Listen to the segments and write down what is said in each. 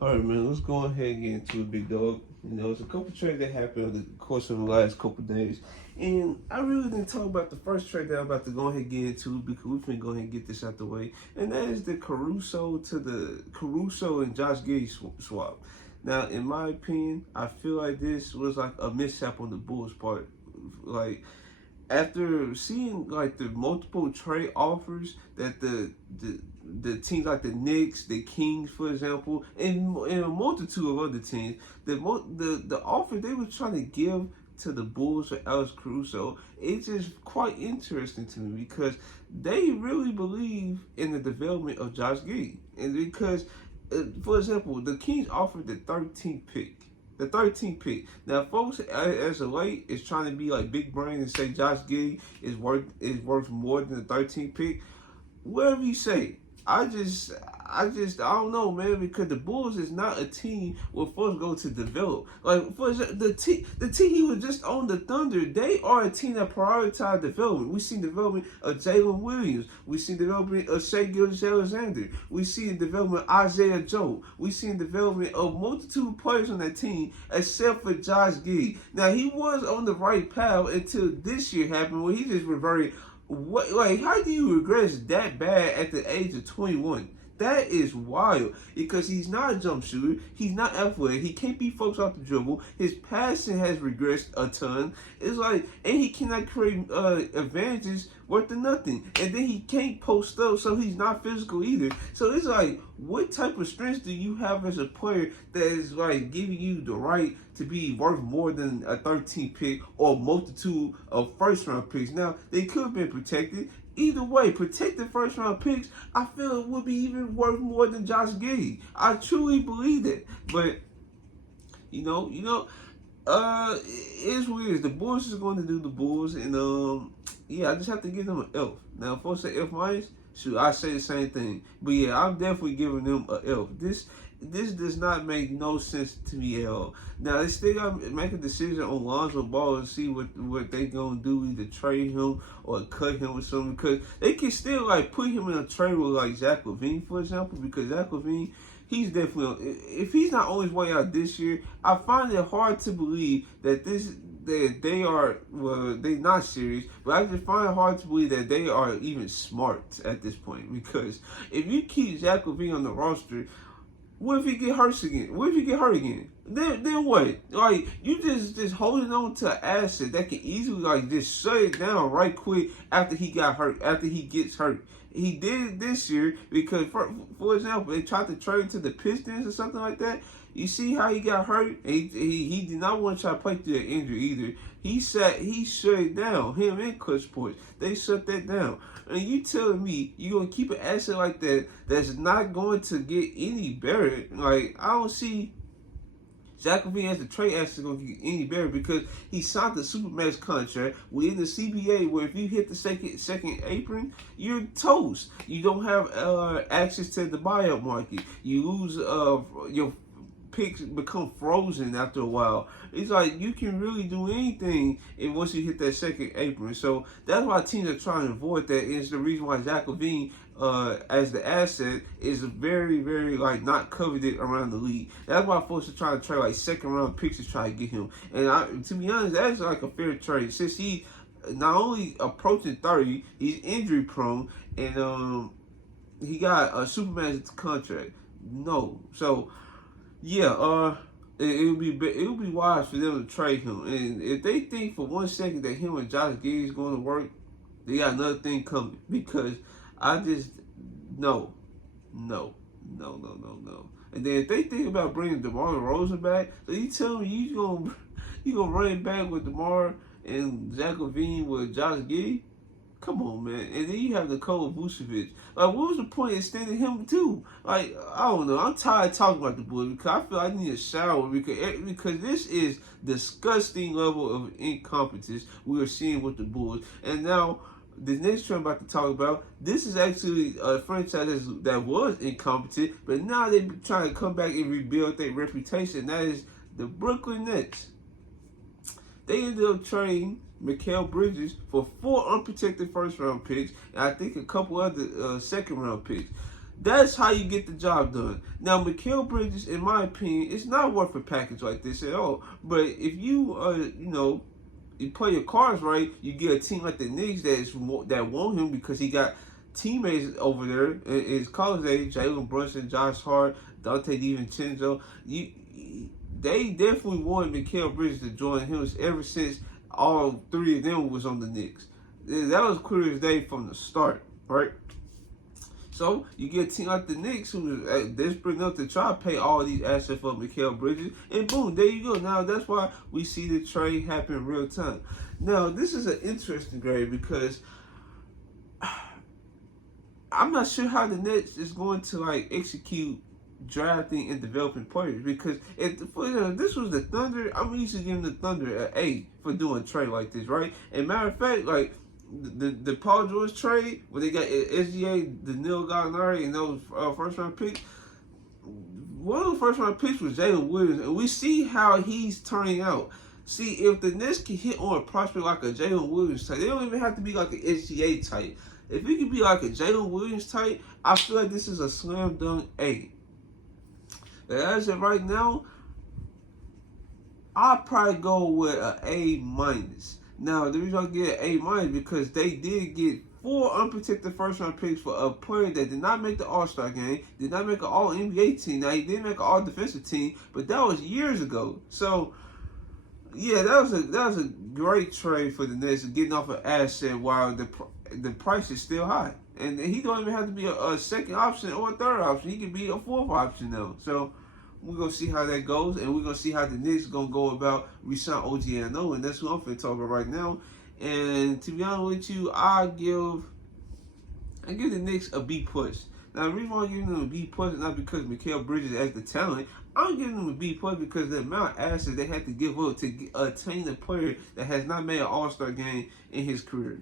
All right, man. Let's go ahead and get into it, big dog. It's a couple trades that happened over the course of the last couple days, and I really didn't talk about the first trade that I'm about to go ahead and get into because we finna go ahead and get this out the way, and that is the Caruso and Josh Giddey swap. Now, in my opinion, I feel like this was like a mishap on the Bulls' part. Like after seeing like the multiple trade offers that the teams like the Knicks, the Kings, for example, and a multitude of other teams, the offer they were trying to give to the Bulls for Alex Caruso, it's just quite interesting to me because they really believe in the development of Josh Giddey, and because, for example, the Kings offered the 13th pick. The 13th pick. Now, folks, as of late, is trying to be like big brain and say Josh Giddey is worth more than the 13th pick. Whatever you say, I don't know, man, because the Bulls is not a team where folks go to develop. Like, for example, the team he was just on the Thunder, they are a team that prioritize development. We seen development of Jalen Williams. We seen development of Shai Gilgeous-Alexander. We seen development of Isaiah Joe. We seen development of multitude of players on that team, except for Josh Giddey. Now, he was on the right path until this year happened, where he just reverted. What, like, how do you regress that bad at the age of 21? That is wild because he's not a jump shooter. He's not athletic. He can't beat folks off the dribble. His passing has regressed a ton. It's like, and he cannot create advantages worth of nothing. And then he can't post up, so he's not physical either. So it's like, what type of strengths do you have as a player that is like giving you the right to be worth more than a 13th pick or a multitude of first round picks? Now, they could have been protected. Either way, protected first round picks, I feel it would be even worth more than Josh Giddey. I truly believe that. But it's weird. The Bulls is going to do the Bulls, and yeah, I just have to give them an F. Now, if folks say F minus, shoot, I say the same thing. But yeah, I'm definitely giving them an F. This does not make no sense to me at all. Now they still got to make a decision on Lonzo Ball and see what they gonna do, either trade him or cut him or something, because they can still like put him in a trade with like Zach LaVine, for example, because Zach LaVine, he's definitely, if he's not on his way out this year, I find it hard to believe that they are, well, they not serious, but I just find it hard to believe that they are even smart at this point, because if you keep Zach LaVine on the roster, what if he get hurt again? What if he get hurt again? Then what? Like, you just holding on to an asset that can easily like just shut it down right quick after he got hurt, after he gets hurt. He did it this year because, for example, they tried to trade to the Pistons or something like that. You see how he got hurt? He did not want to try to play through that injury either. He shut it down. Him and Clutch Sports, they shut that down. And you telling me you're gonna keep an asset like that that's not going to get any better? Like, I don't see Zach LaVine as the trade asset going to get any better because he signed the Supermax contract within the CBA where if you hit the second apron, you're toast. You don't have access to the buyout market. You lose your picks become frozen after a while. It's like you can really do anything once you hit that second apron. So that's why teams are trying to avoid that. And it's the reason why Zach LaVine, as the asset, is very, very like not coveted around the league. That's why folks are trying to trade like second round picks to try to get him. And to be honest, that's like a fair trade since he not only approaching 30, he's injury prone, and he got a Supermax contract. No, so. Yeah, it would be wise for them to trade him. And if they think for 1 second that him and Josh Giddey is going to work, they got another thing coming. Because I just no. And then if they think about bringing DeMar DeRozan back, so you tell me you gonna run it back with DeMar and Zach LaVine with Josh Giddey? Come on, man. And then you have Nikola Vucevic. Like, what was the point of extending him too? Like, I don't know. I'm tired of talking about the Bulls because I feel I need a shower because this is disgusting level of incompetence we are seeing with the Bulls. And now the next trend I'm about to talk about, this is actually a franchise that was incompetent, but now they're trying to come back and rebuild their reputation. That is the Brooklyn Nets. They ended up trading Mikal Bridges for 4 unprotected first round picks, and I think a couple other second round picks. That's how you get the job done. Now, Mikal Bridges, in my opinion, it's not worth a package like this at all. But if you, you play your cards right, you get a team like the Knicks that want him because he got teammates over there in his college age, Jalen Brunson, Josh Hart, Dante DiVincenzo. They definitely wanted Mikal Bridges to join him ever since all three of them was on the Knicks. That was clear as day from the start, right? So you get a team like the Knicks who is desperate enough to try to pay all these assets for Mikal Bridges, and boom, there you go. Now that's why we see the trade happen in real time. Now this is an interesting grade because I'm not sure how the Nets is going to like execute drafting and developing players because for example, this was the Thunder. I'm used to giving the Thunder an A for doing a trade like this, right? And matter of fact, like the Paul George trade where they got SGA, Danilo Gallinari, and those first round picks. One of the first round picks was Jalen Williams, and we see how he's turning out. See, if the Nets can hit on a prospect like a Jalen Williams type, they don't even have to be like an SGA type. If it could be like a Jalen Williams type, I feel like this is a slam dunk A. As of right now, I'll probably go with an A minus. Now, the reason I get an A minus because they did get 4 unprotected first round picks for a player that did not make the All-Star game, did not make an All-NBA team. Now, he did make an All-Defensive team, but that was years ago. So, yeah, that was a great trade for the Nets, getting off an asset while the price is still high. And he don't even have to be a second option or a third option. He can be a fourth option now. So we're going to see how that goes. And we're going to see how the Knicks going to go about re-sign OG Anunoby. And that's what I'm going to talk about right now. And to be honest with you, I give the Knicks a B+. Now, the reason why I'm giving them a B+ is not because Mikal Bridges has the talent. I'm giving them a B+ because the amount of assets they had to give up to attain a player that has not made an All-Star game in his career.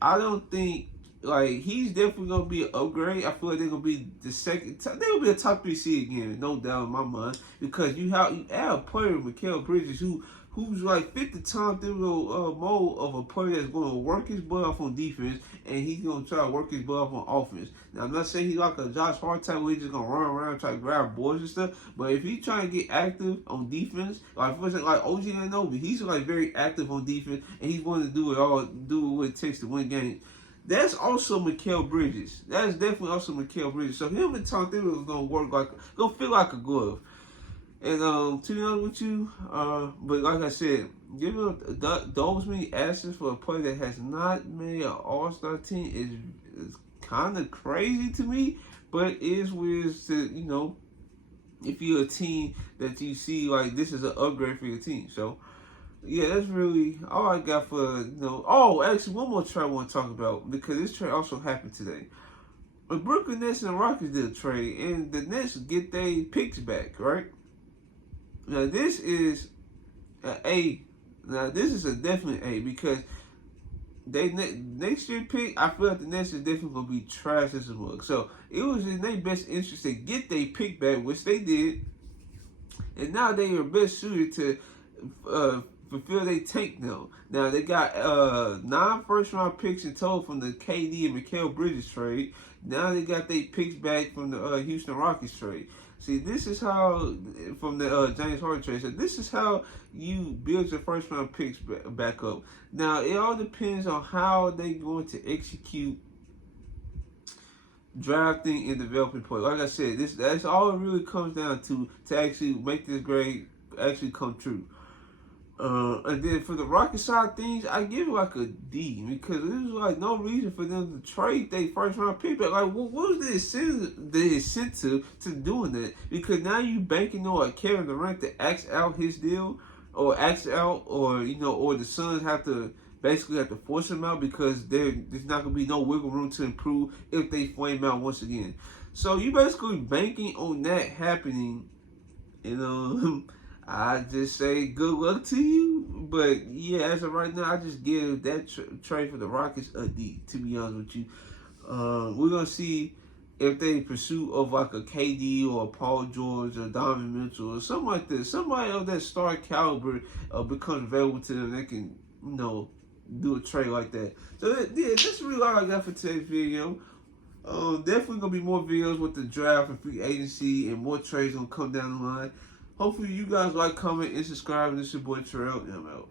I don't think, like, he's definitely going to be an upgrade. I feel like they're going to be the second. They're going to be a top 3 seed again, no doubt in my mind. Because you add a player, Mikal Bridges, who's like fit the Tom Thibodeau mold of a player that's going to work his butt off on defense and he's going to try to work his butt off on offense. Now, I'm not saying he's like a Josh Hart type where he's just going to run around and try to grab boards and stuff, but if he's trying to get active on defense, like for example, like OG Anunoby, he's like very active on defense and he's going to do what it takes to win games. That's also Mikal Bridges. That's definitely also Mikal Bridges. So him and Tom Thibodeau is going to work going to feel like a glove. And to be honest with you, but like I said, giving those many assets for a player that has not made an All-Star team is kind of crazy to me. But it is weird to, if you're a team that you see like this is an upgrade for your team. So yeah, that's really all I got for Oh, actually, one more trade I want to talk about because this trade also happened today. The Brooklyn Nets and the Rockets did a trade, and the Nets get their picks back, right? Now this is an A. Now this is a definite A because next year pick, I feel like the Nets is definitely gonna be trash as a mug. So it was in their best interest to get their pick back, which they did, and now they are best suited to fulfill their tank now. Now they got 9 first round picks in total from the KD and Mikal Bridges trade. Now they got their picks back from the Houston Rockets trade. See, this is how, from the James Harden trade, so this is how you build your first round picks back up. Now, it all depends on how they're going to execute drafting and developing players. Like I said, that's all it really comes down to actually make this grade actually come true. And then for the Rocket side of things, I give it like a D because there's like no reason for them to trade their first round pick back. Like, what was the incentive to doing that? Because now you banking on like Kevin Durant to axe out his deal, or the Suns have to force him out because there's not gonna be no wiggle room to improve if they flame out once again. So you basically banking on that happening, I just say good luck to you. But yeah, as of right now, I just give that trade for the Rockets a D, to be honest with you. We're going to see if they pursue of like a KD or a Paul George or Donovan Mitchell or something like this. Somebody of that star caliber becomes available to them that can, do a trade like that. So yeah, that's really all I got for today's video. Definitely gonna be more videos with the draft and free agency and more trades gonna come down the line. Hopefully you guys like, comment, and subscribe. And this is your boy Terrell, and I'm out.